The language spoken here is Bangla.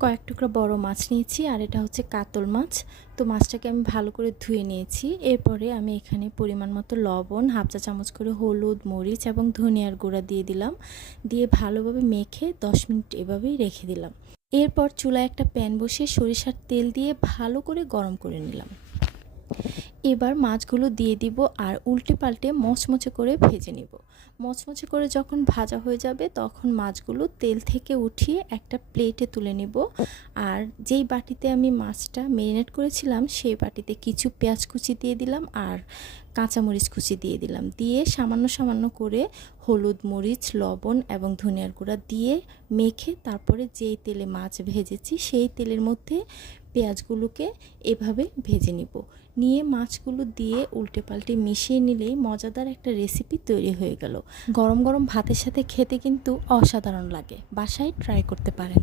কয়েক টুকরা বড় মাছ নিয়েছি আর এটা হচ্ছে কাতল মাছ। তো মাছটাকে আমি ভালো করে ধুয়ে নিয়েছি। এরপরে আমি এখানে পরিমাণ মতো লবণ, হাফ চা চামচ করে হলুদ, মরিচ এবং ধনিয়ার গুঁড়া দিয়ে দিলাম। দিয়ে ভালোভাবে মেখে 10 মিনিট এভাবেই রেখে দিলাম। এরপর চুলায় একটা প্যান বসিয়ে সরিষার তেল দিয়ে ভালো করে গরম করে নিলাম। এবার মাছগুলো দিয়ে দিব আর উল্টে পাল্টে মচমচে করে ভেজে নিব। মচমচে করে যখন ভাজা হয়ে যাবে তখন মাছগুলো তেল থেকে উঠিয়ে একটা প্লেটে তুলে নিব। আর যেই বাটিতে আমি মাছটা ম্যারিনেট করেছিলাম সেই বাটিতে কিছু পেঁয়াজ কুচি দিয়ে দিলাম আর কাঁচামরিচ কুচি দিয়ে দিলাম। দিয়ে সামান্য সামান্য করে হলুদ, মরিচ, লবণ এবং ধনিয়ার গুঁড়া দিয়ে মেখে তারপরে যেই তেলে মাছ ভেজেছি সেই তেলের মধ্যে পেঁয়াজগুলোকে এভাবে ভেজে নিব। নিয়ে মাছগুলো দিয়ে উল্টে পাল্টে মিশিয়ে নিলেই মজাদার একটা রেসিপি তৈরি হয়ে গেল। গরম গরম ভাতের সাথে খেতে কিন্তু অসাধারণ লাগে। বাসায় ট্রাই করতে পারেন।